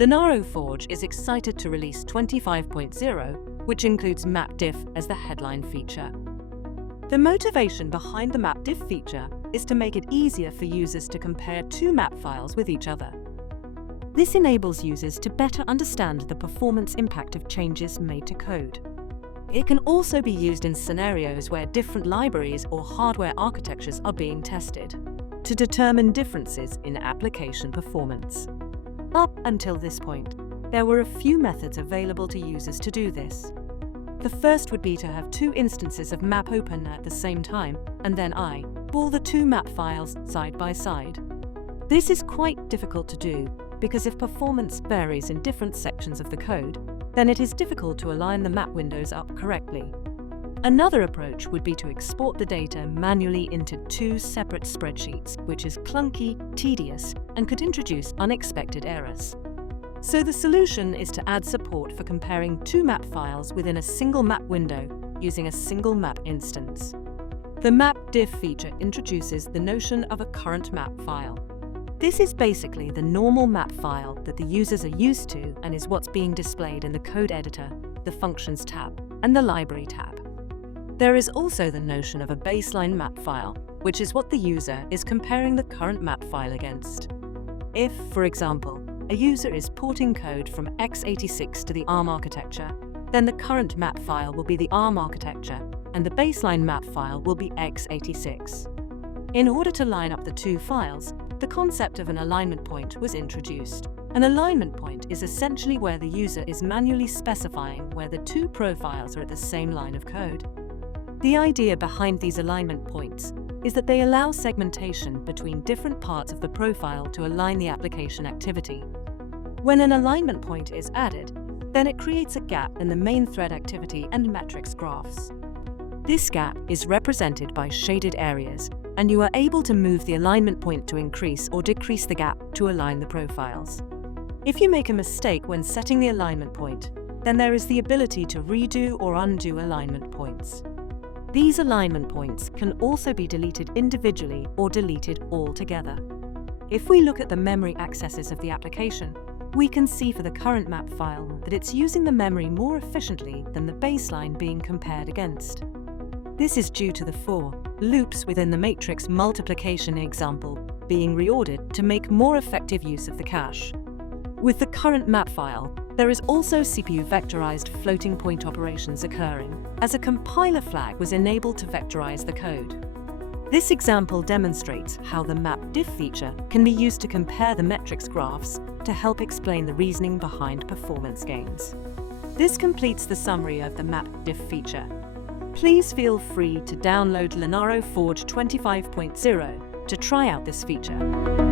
Linaro Forge is excited to release 25.0, which includes Map Diff as the headline feature. The motivation behind the Map Diff feature is to make it easier for users to compare two map files with each other. This enables users to better understand the performance impact of changes made to code. It can also be used in scenarios where different libraries or hardware architectures are being tested to determine differences in application performance. Up until this point, there were a few methods available to users to do this. The first would be to have two instances of map open at the same time and then eyeball the two map files side by side. This is quite difficult to do because if performance varies in different sections of the code, then it is difficult to align the map windows up correctly. Another approach would be to export the data manually into two separate spreadsheets, which is clunky, tedious, and could introduce unexpected errors. So the solution is to add support for comparing two map files within a single map window using a single map instance. The Map Diff feature introduces the notion of a current map file. This is basically the normal map file that the users are used to and is what's being displayed in the code editor, the Functions tab, and the Library tab. There is also the notion of a baseline map file, which is what the user is comparing the current map file against. If, for example, a user is porting code from x86 to the ARM architecture, then the current map file will be the ARM architecture and the baseline map file will be x86. In order to line up the two files, the concept of an alignment point was introduced. An alignment point is essentially where the user is manually specifying where the two profiles are at the same line of code. The idea behind these alignment points is that they allow segmentation between different parts of the profile to align the application activity. When an alignment point is added, then it creates a gap in the main thread activity and metrics graphs. This gap is represented by shaded areas, and you are able to move the alignment point to increase or decrease the gap to align the profiles. If you make a mistake when setting the alignment point, then there is the ability to redo or undo alignment points. These alignment points can also be deleted individually or deleted altogether. If we look at the memory accesses of the application, we can see for the current map file that it's using the memory more efficiently than the baseline being compared against. This is due to the for loops within the matrix multiplication example being reordered to make more effective use of the cache. With the current map file, there is also CPU vectorized floating point operations occurring, as a compiler flag was enabled to vectorize the code. This example demonstrates how the Map Diff feature can be used to compare the metrics graphs to help explain the reasoning behind performance gains. This completes the summary of the Map Diff feature. Please feel free to download Linaro Forge 25.0 to try out this feature.